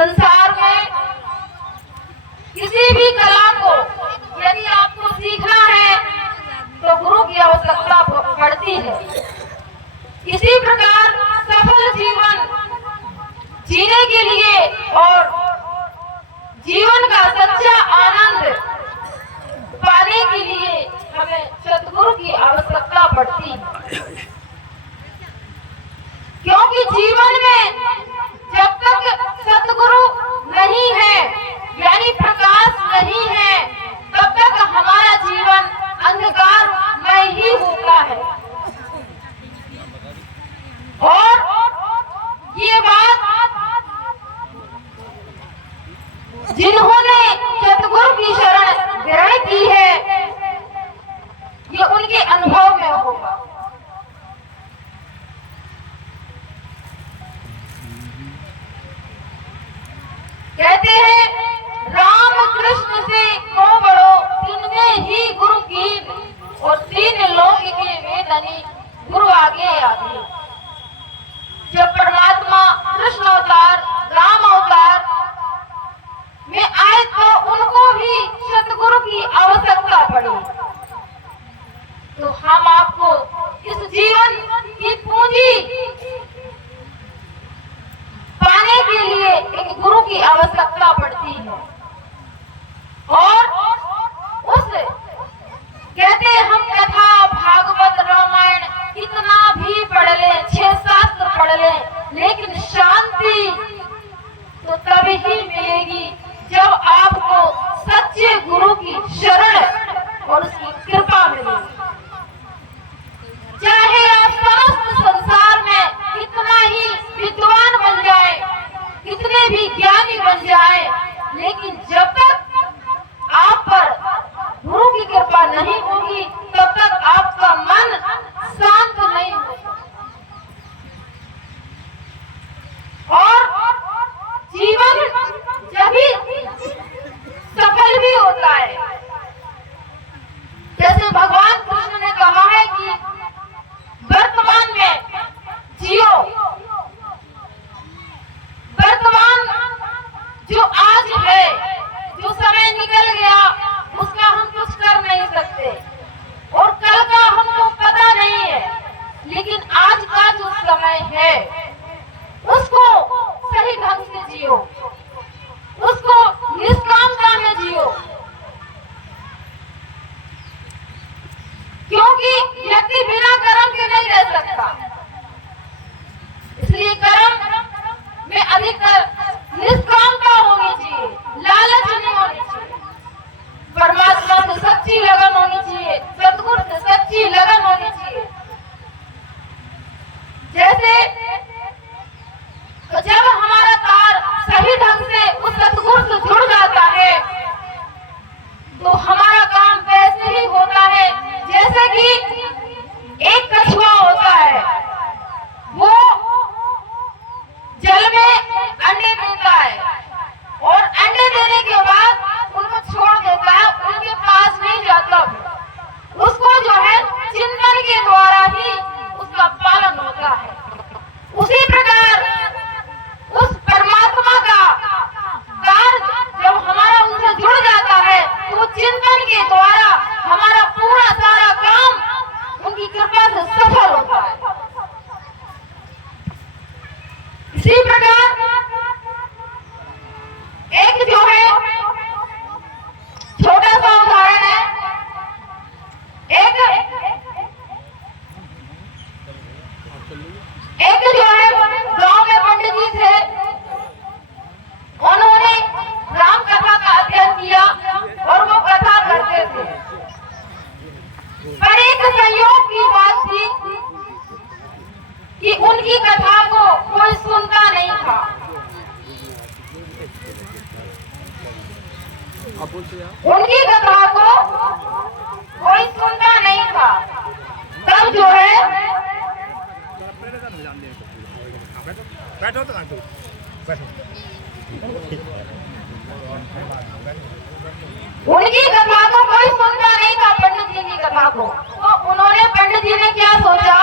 संसार में किसी भी कला को यदि आपको सीखना है तो गुरु की आवश्यकता पड़ती है। इसी प्रकार सफल जीवन जीने के लिए और जीवन का सच्चा आनंद पाने के लिए हमें सद्गुरु की आवश्यकता पड़ती है, क्योंकि जीवन में जब तक सद्गुरु नहीं है यानी प्रकाश नहीं है तब तक हमारा जीवन अंधकार में ही होता है। और ये बात जिन्होंने सद्गुरु की शरण ग्रहण की है ये उनके अनुभव में होगा। कहते हैं राम कृष्ण से को बड़ो तीन ही गुरु कीन और तीन लोक के वेदनी गुरु आगे आगे। जब परमात्मा कृष्ण अवतार राम अवतार में आए तो उनको भी सद्गुरु की आवश्यकता पड़ी। तो हम आपको इस जीवन की पूंजी पाने के लिए एक गुरु की आवश्यकता पड़ती है। और उस कहते हम कथा भागवत रामायण कितना भी पढ़ ले 6 शास्त्र पढ़ ले लेकिन शांति तो तभी ही मिलेगी जब आपको सच्चे गुरु की शरण और उसकी कृपा मिलेगी। चाहे आप समस्त संसार में कितना ही विद्वान बन जाए कितने भी ज्ञानी बन जाए लेकिन जब तक आप पर गुरु की कृपा नहीं होगी तब तक आपका मन शांत नहीं होगा। और जीवन जब भी सफल भी होता है, जैसे भगवान कृष्ण ने कहा है कि वर्तमान में जियो। वर्तमान जो आज है जो समय निकल गया उसका हम कुछ कर नहीं सकते और कल का हमको पता नहीं है, लेकिन आज का जो समय है उसको सही ढंग से जियो, उसको निष्कामता में जियो, क्योंकि व्यक्ति बिना कर्म के नहीं रह सकता। इसलिए कर्म में अधिकतर निष्कामता होनी चाहिए, लालच नहीं होनी चाहिए, परमात्मा से सच्ची लगन होनी चाहिए, सद्गुरु से सच्ची लगन होनी चाहिए। जैसे तो जब हमारा तार सही ढंग से उस सद्गुरु से जुड़ जाता है तो हमारा काम वैसे ही होता है जैसे कि एक कछुआ होता है, वो जल में अंडे देता है और अंडे देने के बाद उनको छोड़ देता है, उनके पास नहीं जाता। उसको जो है चिंतन के द्वारा ही उसका पालन होता है। उसी प्रकार उस परमात्मा का कार्य जब हमारा उनसे जुड़ जाता है तो चिंतन के द्वारा हमारा पूरा सारा काम उनकी कृपा से सफल होता है। इसी प्रकार एक जो है छोटा सा उदाहरण है, एक जो है गांव में पंडित जी थे, उन्होंने राम कथा का अध्ययन किया और वो कथा करते थे, पर एक संयोग की बात थी कि उनकी कथा को कोई सुनता नहीं था। उनकी कथा को कोई सुनता नहीं था। तब जो है बैठो तो बैठो उनकी कथा को कोई सुनता नहीं था, पंडित जी की कथा को। तो उन्होंने पंडित जी ने क्या सोचा,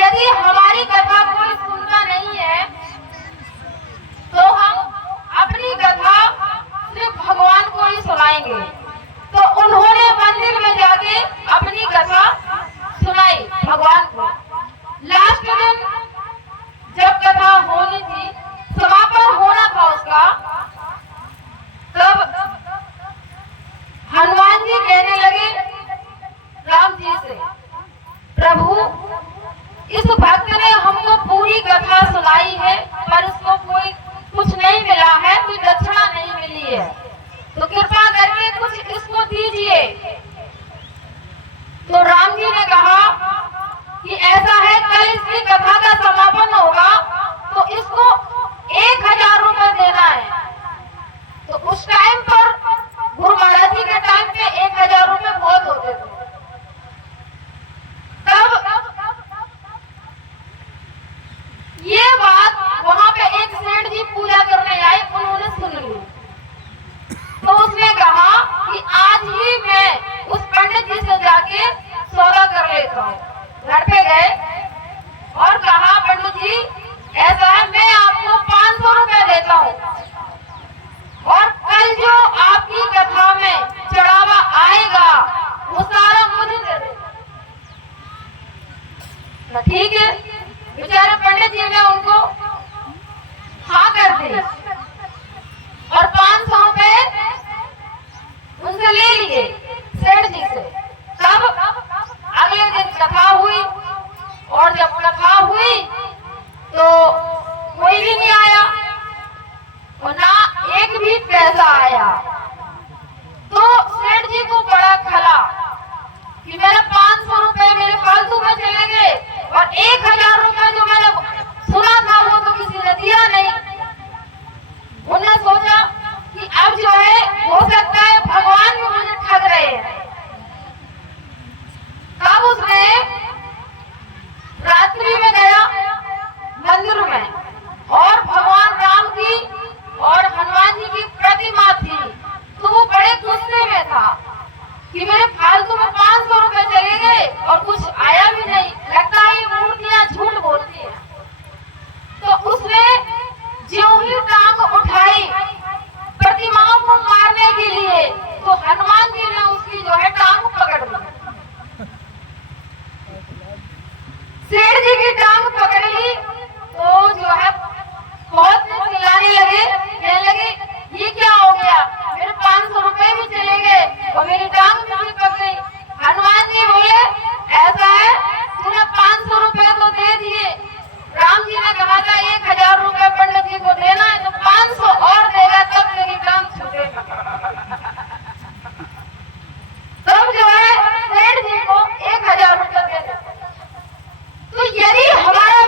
यदि हमारी कथा कोई सुनता नहीं है तो हम ही सुनाएंगे। तो उन्होंने मंदिर में जाके अपनी कथा सुनाई भगवान को। लास्ट दिन जब कथा होनी थी, समापन होना था उसका, तब हनुमान जी कहने लगे राम जी से, प्रभु इस भक्त ने हमको पूरी कथा सुनाई है पर उसको कोई कुछ नहीं मिला है, कोई दक्षिणा नहीं मिली है, तो कृपा करके कुछ इसको दीजिए। तो राम जी ने कहा कि ऐसा है, कल इसकी कथा का समापन होगा तो इसको 1000 रुपए देना है। तो उस टाइम पर गुरु महाराज जी के टाइम पे 1000 रुपए बहुत होते थे। तब ये बात वहां पे एक सेठ जी पूजा करने आए, उन्होंने सुन ली। तो उसने कहा कि आज ही मैं उस पंडित जी से जाके सौदा कर लेता हूँ। घर पे गए और कहा, पंडित जी ऐसा है, मैं आपको 500 रुपए देता हूँ और कल जो आपकी कथा में चढ़ावा आएगा वो सारा मुझे दे देना। ठीक है, बेचारे पंडित जी ने उनको हाँ कर दी और 500 रुपए उनसे ले लिए सेठ जी से। तब अगले दिन कथा हुई और जब कथा हुई तो कोई भी नहीं आया और ना एक भी पैसा आया। तो सेठ जी को बड़ा खला कि मेरे 500 रुपए मेरे फालतू में चले गए और 1000 रुपए जो मैंने सुना था वो तो किसी ने दिया नहीं। उन्होंने सोचा कि अब जो है हो सकता है भगवान भी मुझे ठग रहे हैं। तब उसने रात्रि में गया मंदिर में और भगवान राम की और हनुमान जी की प्रतिमा थी, तो वो बड़े गुस्से में था कि मेरे फालतू में 500 रुपए चले गए और कुछ आया भी नहीं, लगता है ये मूर्तियां झूठ बोलती है। तो उसने ज्यों ही टांग उठाई प्रतिमाओं को मारने के लिए, तो हनुमान जी ने उसकी जो है टांग पकड़ ली। सेठ जी की टांग पकड़ ली तो जो है बहुत चिल्लाने लगे, कहने लगे ये क्या हो गया, मेरे 500 रुपए भी चले गए और मेरी टांग भी चिपक गई। हनुमान जी बोले ऐसा है, तूने 500 रुपए तो दे दिए, राम जी ने कहा था 1000 रुपए पंडित जी को देना है, तो 500 और देगा तब मेरी टांग छूटेगी। तब जो है सेठ जी को 1000 रुपए दे देते। तो यदि हमारा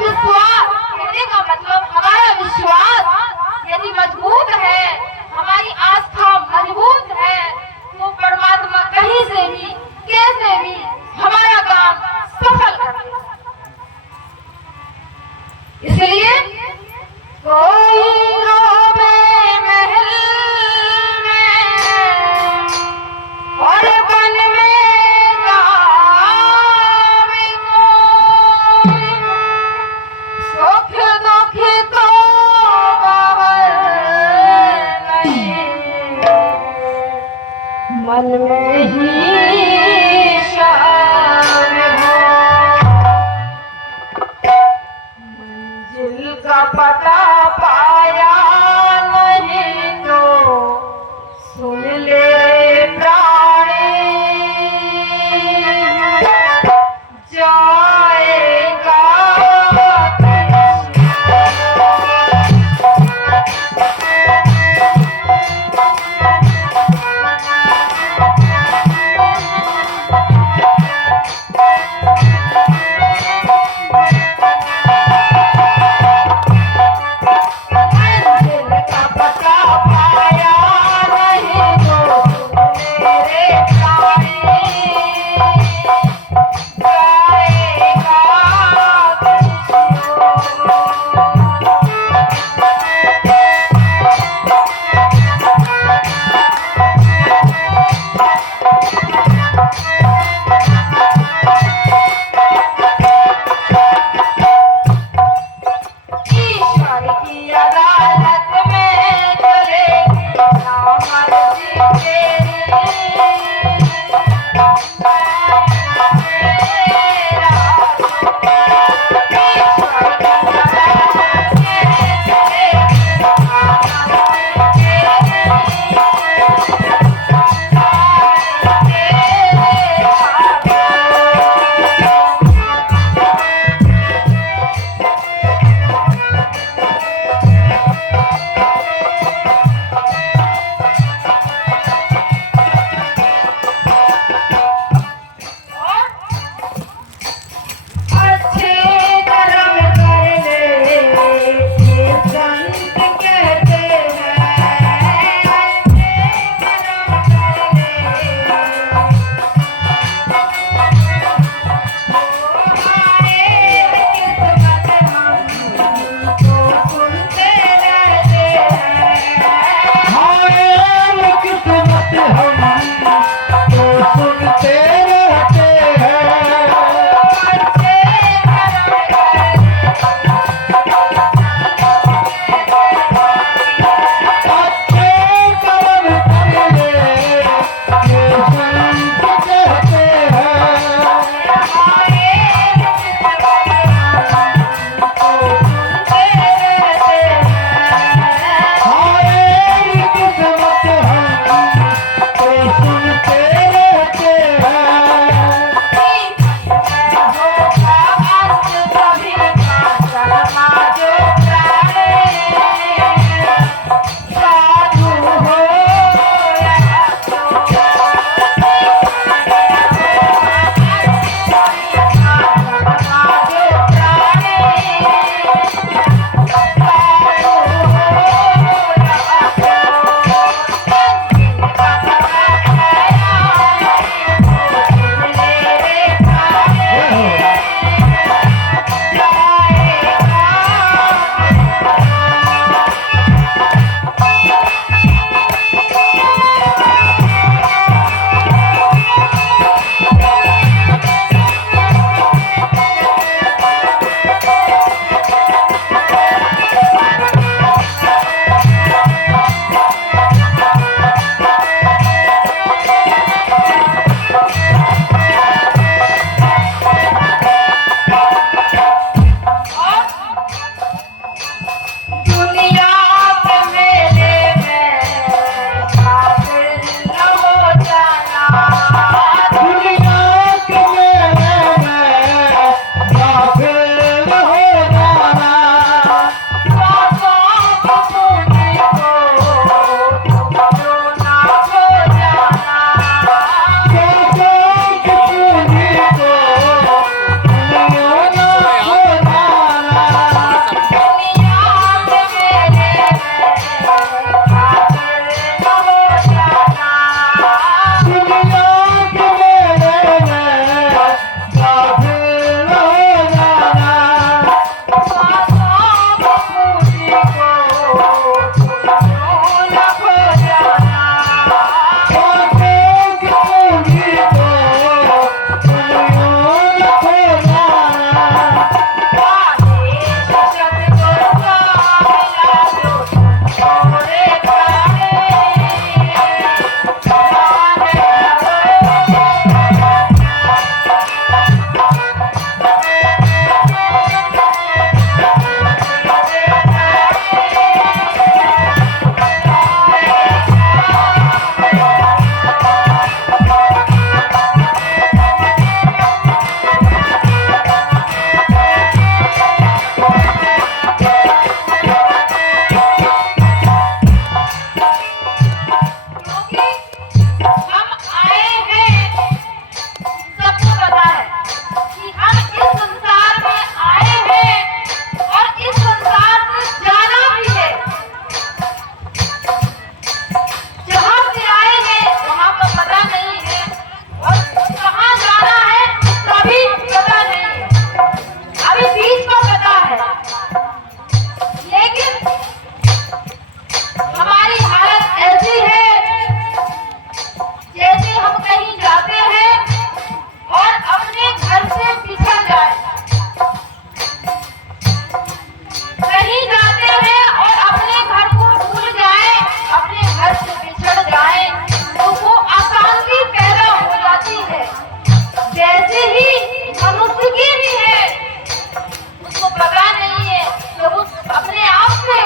उसको पता नहीं है, जब उस अपने आप से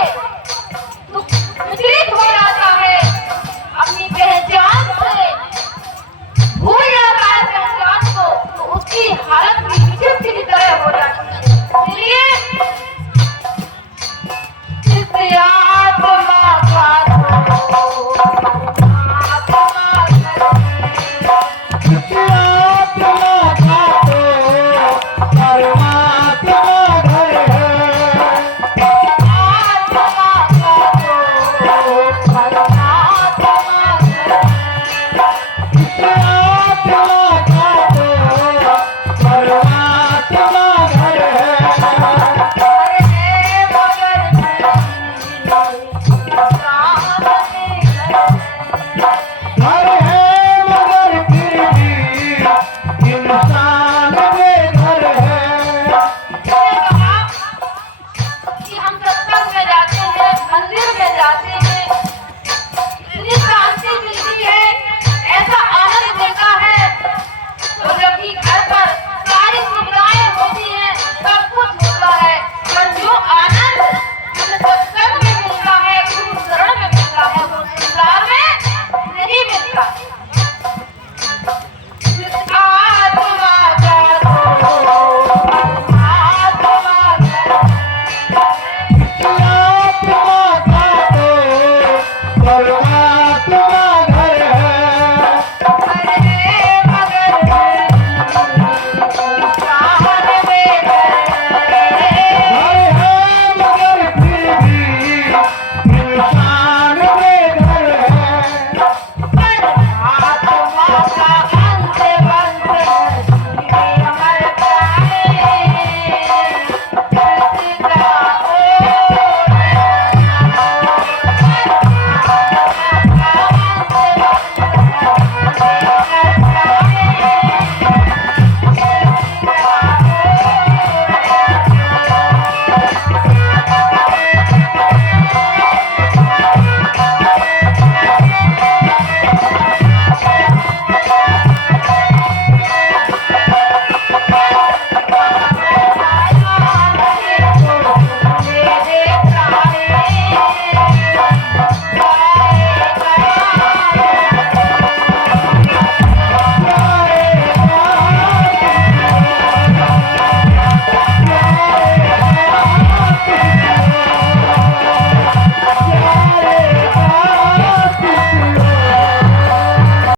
विचलित हो जाता है, अपनी पहचान से भूल जाता है पहचान को, तो उसकी हालत भी विचित्र की तरह हो जाती है।